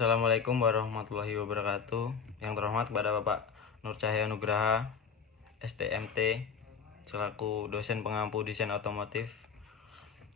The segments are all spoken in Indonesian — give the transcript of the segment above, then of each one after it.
Assalamualaikum warahmatullahi wabarakatuh. Yang terhormat kepada Bapak Nur Cahaya Nugraha, STMT, selaku dosen pengampu desain otomotif.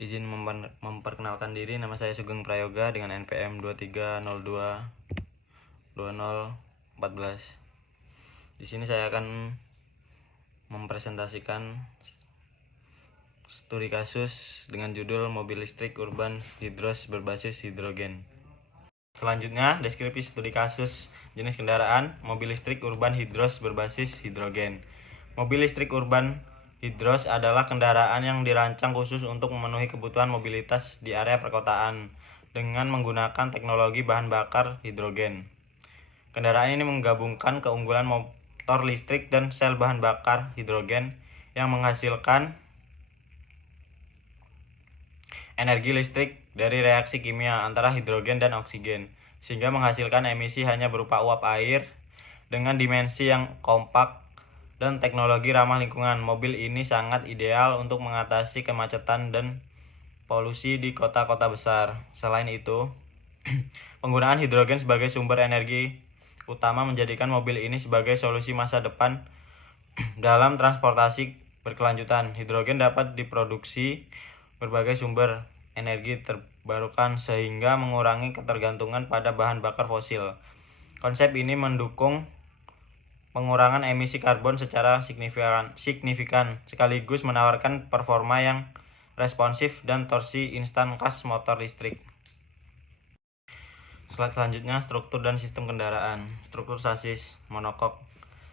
Izin memperkenalkan diri, nama saya Sugeng Prayoga dengan NPM 23022014. Di sini saya akan mempresentasikan studi kasus dengan judul mobil listrik urban hidros berbasis hidrogen. Selanjutnya, deskripsi studi kasus jenis kendaraan mobil listrik urban hidros berbasis hidrogen. Mobil listrik urban hidros adalah kendaraan yang dirancang khusus untuk memenuhi kebutuhan mobilitas di area perkotaan dengan menggunakan teknologi bahan bakar hidrogen. Kendaraan ini menggabungkan keunggulan motor listrik dan sel bahan bakar hidrogen yang menghasilkan energi listrik dari reaksi kimia antara hidrogen dan oksigen, sehingga menghasilkan emisi hanya berupa uap air dengan dimensi yang kompak dan teknologi ramah lingkungan. Mobil ini sangat ideal untuk mengatasi kemacetan dan polusi di kota-kota besar. Selain itu, penggunaan hidrogen sebagai sumber energi utama menjadikan mobil ini sebagai solusi masa depan dalam transportasi berkelanjutan. Hidrogen dapat diproduksi berbagai sumber energi terbarukan sehingga mengurangi ketergantungan pada bahan bakar fosil. Konsep ini mendukung pengurangan emisi karbon secara signifikan sekaligus menawarkan performa yang responsif dan torsi instan khas motor listrik. Slide selanjutnya, struktur dan sistem kendaraan. Struktur sasis monokok.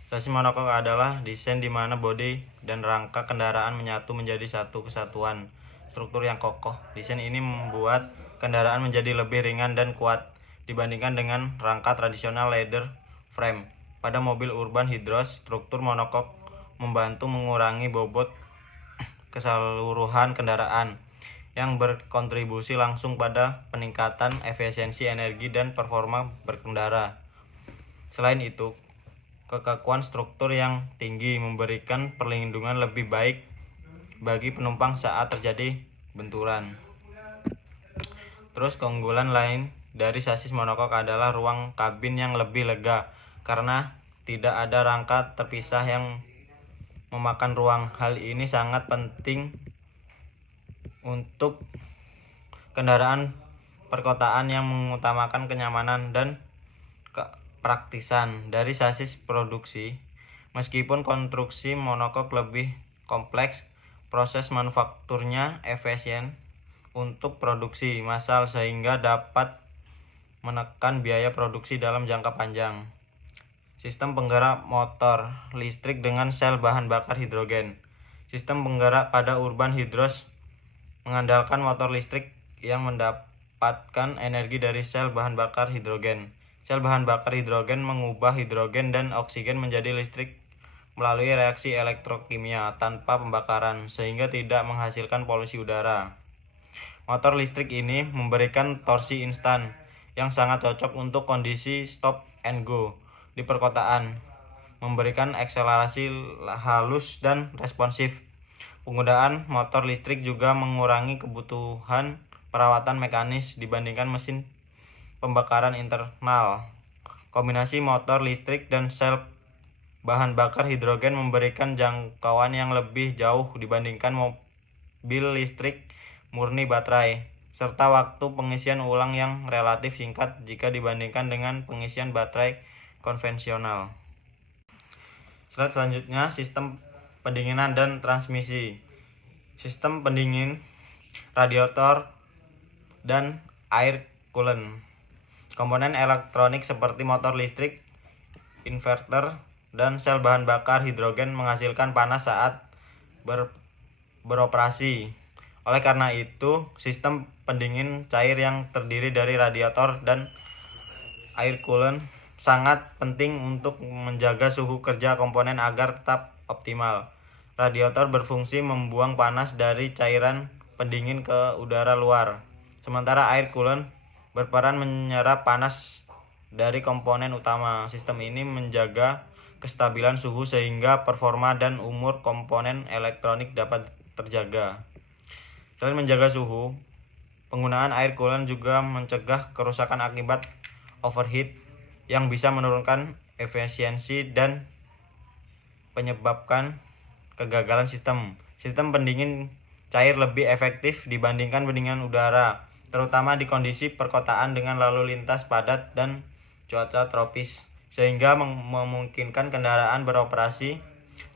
Sasis monokok adalah desain di mana bodi dan rangka kendaraan menyatu menjadi satu kesatuan struktur yang kokoh. Desain ini membuat kendaraan menjadi lebih ringan dan kuat dibandingkan dengan rangka tradisional leather frame. Pada mobil urban hidros, struktur monokok membantu mengurangi bobot keseluruhan kendaraan yang berkontribusi langsung pada peningkatan efisiensi energi dan performa berkendara. Selain itu, kekakuan struktur yang tinggi memberikan perlindungan lebih baik bagi penumpang saat terjadi benturan. Terus keunggulan lain dari sasis monokok adalah ruang kabin yang lebih lega karena tidak ada rangka terpisah yang memakan ruang. Hal ini sangat penting untuk kendaraan perkotaan yang mengutamakan kenyamanan dan kepraktisan. Dari sasis produksi, meskipun konstruksi monokok lebih kompleks, proses manufakturnya efisien untuk produksi massal sehingga dapat menekan biaya produksi dalam jangka panjang. Sistem penggerak motor listrik dengan sel bahan bakar hidrogen. Sistem penggerak pada urban hidros mengandalkan motor listrik yang mendapatkan energi dari sel bahan bakar hidrogen. Sel bahan bakar hidrogen mengubah hidrogen dan oksigen menjadi listrik melalui reaksi elektrokimia tanpa pembakaran, sehingga tidak menghasilkan polusi udara. Motor listrik ini memberikan torsi instan yang sangat cocok untuk kondisi stop and go di perkotaan, memberikan akselerasi halus dan responsif. Penggunaan motor listrik juga mengurangi kebutuhan perawatan mekanis dibandingkan mesin pembakaran internal. Kombinasi motor listrik dan sel bahan bakar hidrogen memberikan jangkauan yang lebih jauh dibandingkan mobil listrik murni baterai, serta waktu pengisian ulang yang relatif singkat jika dibandingkan dengan pengisian baterai konvensional. Slide selanjutnya, sistem pendinginan dan transmisi. Sistem pendingin, radiator, dan air coolant. Komponen elektronik seperti motor listrik, inverter, dan sel bahan bakar hidrogen menghasilkan panas saat beroperasi. Oleh karena itu, sistem pendingin cair yang terdiri dari radiator dan air coolant sangat penting untuk menjaga suhu kerja komponen agar tetap optimal. Radiator berfungsi membuang panas dari cairan pendingin ke udara luar, sementara air coolant berperan menyerap panas dari komponen utama. Sistem ini menjaga kestabilan suhu sehingga performa dan umur komponen elektronik dapat terjaga. Selain menjaga suhu, penggunaan air coolant juga mencegah kerusakan akibat overheat yang bisa menurunkan efisiensi dan menyebabkan kegagalan sistem. Sistem pendingin cair lebih efektif dibandingkan pendingin udara, terutama di kondisi perkotaan dengan lalu lintas padat dan cuaca tropis, sehingga memungkinkan kendaraan beroperasi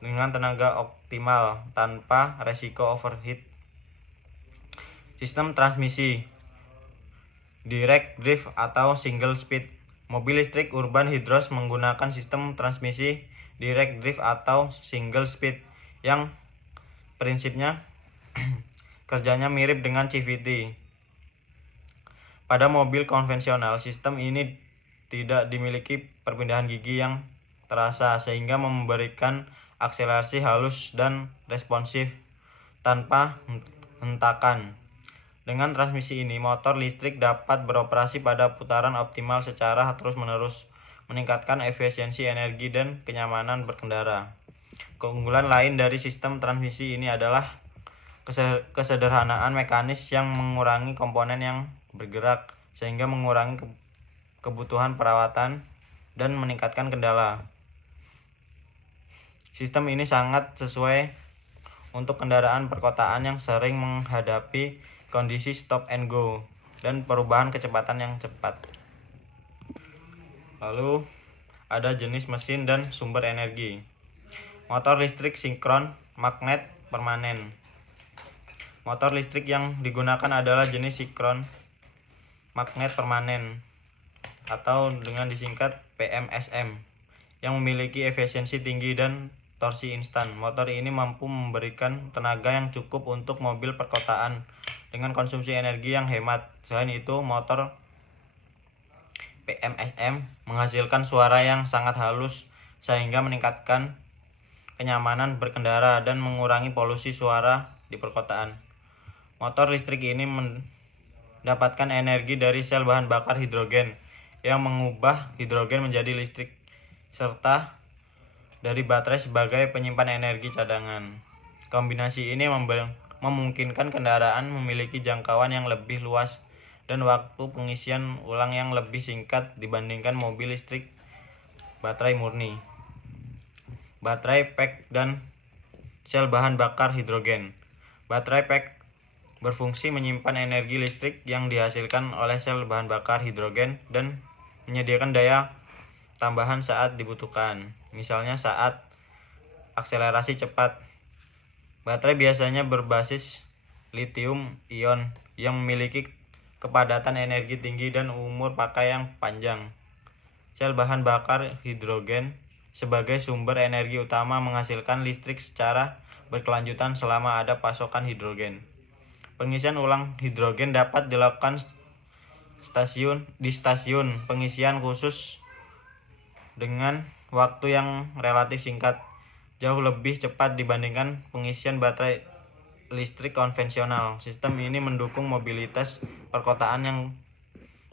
dengan tenaga optimal tanpa resiko overheat. Sistem transmisi direct drive atau single speed. Mobil listrik urban hydros menggunakan sistem transmisi direct drive atau single speed yang prinsipnya kerjanya mirip dengan CVT. Pada mobil konvensional, sistem ini tidak dimiliki perpindahan gigi yang terasa sehingga memberikan akselerasi halus dan responsif tanpa hentakan. Dengan transmisi ini, motor listrik dapat beroperasi pada putaran optimal secara terus-menerus, meningkatkan efisiensi energi dan kenyamanan berkendara. Keunggulan lain dari sistem transmisi ini adalah kesederhanaan mekanis yang mengurangi komponen yang bergerak, sehingga mengurangi kebutuhan perawatan dan meningkatkan kendala. Sistem ini sangat sesuai untuk kendaraan perkotaan yang sering menghadapi kondisi stop and go dan perubahan kecepatan yang cepat. Lalu ada jenis mesin dan sumber energi. Motor listrik sinkron magnet permanen. Motor listrik yang digunakan adalah jenis sinkron magnet permanen atau dengan disingkat PMSM yang memiliki efisiensi tinggi dan torsi instan. Motor ini mampu memberikan tenaga yang cukup untuk mobil perkotaan dengan konsumsi energi yang hemat. Selain itu, motor PMSM menghasilkan suara yang sangat halus sehingga meningkatkan kenyamanan berkendara dan mengurangi polusi suara di perkotaan. Motor listrik ini mendapatkan energi dari sel bahan bakar hidrogen yang mengubah hidrogen menjadi listrik serta dari baterai sebagai penyimpan energi cadangan. Kombinasi ini memungkinkan kendaraan memiliki jangkauan yang lebih luas dan waktu pengisian ulang yang lebih singkat dibandingkan mobil listrik baterai murni, baterai pack, dan sel bahan bakar hidrogen. Baterai pack berfungsi menyimpan energi listrik yang dihasilkan oleh sel bahan bakar hidrogen dan menyediakan daya tambahan saat dibutuhkan, misalnya saat akselerasi cepat. Baterai biasanya berbasis litium ion yang memiliki kepadatan energi tinggi dan umur pakai yang panjang. Sel bahan bakar hidrogen sebagai sumber energi utama menghasilkan listrik secara berkelanjutan selama ada pasokan hidrogen. Pengisian ulang hidrogen dapat dilakukan di stasiun pengisian khusus dengan waktu yang relatif singkat, jauh lebih cepat dibandingkan pengisian baterai listrik konvensional. Sistem ini mendukung mobilitas perkotaan yang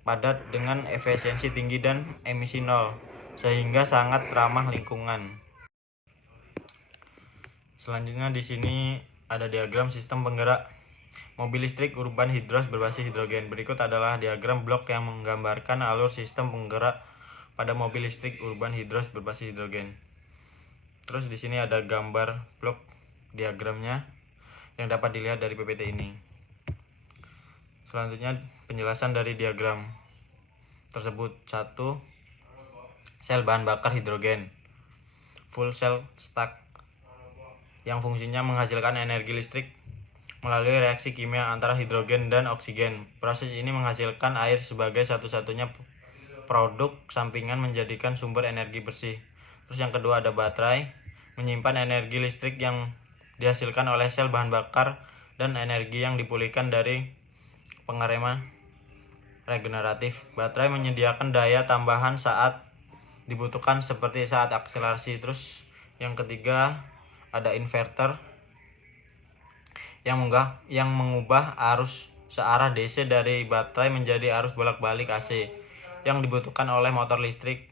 padat dengan efisiensi tinggi dan emisi nol, sehingga sangat ramah lingkungan. Selanjutnya di sini ada diagram sistem penggerak mobil listrik urban hydros berbasis hidrogen. Berikut adalah diagram blok yang menggambarkan alur sistem penggerak pada mobil listrik urban hydros berbasis hidrogen. Terus di sini ada gambar blok diagramnya yang dapat dilihat dari PPT ini. Selanjutnya penjelasan dari diagram tersebut. 1. Sel bahan bakar hidrogen full cell stack yang fungsinya menghasilkan energi listrik melalui reaksi kimia antara hidrogen dan oksigen. Proses ini menghasilkan air sebagai satu-satunya produk sampingan menjadikan sumber energi bersih. Terus yang kedua ada baterai, menyimpan energi listrik yang dihasilkan oleh sel bahan bakar dan energi yang dipulihkan dari pengereman regeneratif. Baterai menyediakan daya tambahan saat dibutuhkan seperti saat akselerasi. Terus yang ketiga ada inverter yang mengubah arus searah DC dari baterai menjadi arus bolak-balik AC yang dibutuhkan oleh motor listrik.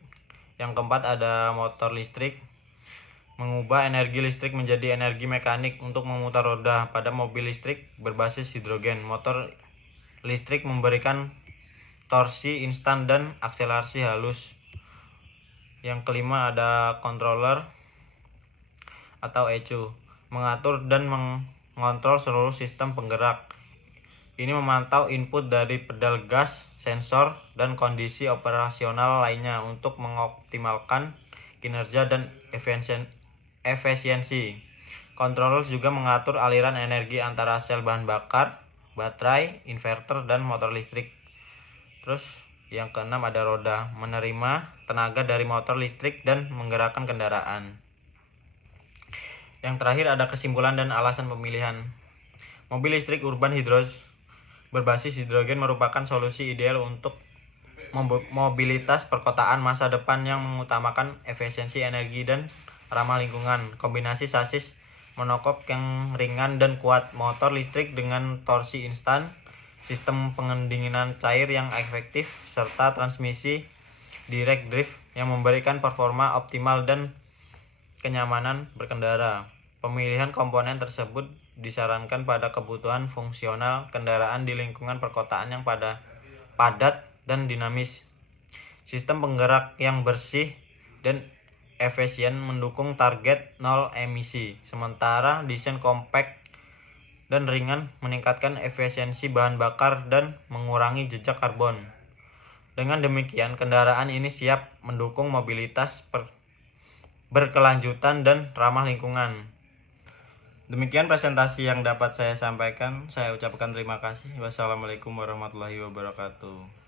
Yang keempat ada motor listrik, mengubah energi listrik menjadi energi mekanik untuk memutar roda. Pada mobil listrik berbasis hidrogen, motor listrik memberikan torsi instan dan akselerasi halus. Yang kelima ada controller atau ECU, mengatur dan mengontrol seluruh sistem penggerak. Ini memantau input dari pedal gas, sensor, dan kondisi operasional lainnya untuk mengoptimalkan kinerja dan efisiensi. Controller juga mengatur aliran energi antara sel bahan bakar, baterai, inverter, dan motor listrik. Terus yang keenam ada roda, menerima tenaga dari motor listrik dan menggerakkan kendaraan. Yang terakhir ada kesimpulan dan alasan pemilihan. Mobil listrik urban berbasis hidrogen merupakan solusi ideal untuk mobilitas perkotaan masa depan yang mengutamakan efisiensi energi dan ramah lingkungan. Kombinasi sasis monokok yang ringan dan kuat, motor listrik dengan torsi instan, sistem pendinginan cair yang efektif, serta transmisi direct drive yang memberikan performa optimal dan kenyamanan berkendara. Pemilihan komponen tersebut disarankan pada kebutuhan fungsional kendaraan di lingkungan perkotaan yang padat dan dinamis. Sistem penggerak yang bersih dan efisien mendukung target nol emisi, sementara desain compact dan ringan meningkatkan efisiensi bahan bakar dan mengurangi jejak karbon. Dengan demikian, kendaraan ini siap mendukung mobilitas berkelanjutan dan ramah lingkungan. Demikian presentasi yang dapat saya sampaikan. Saya ucapkan terima kasih. Wassalamualaikum warahmatullahi wabarakatuh.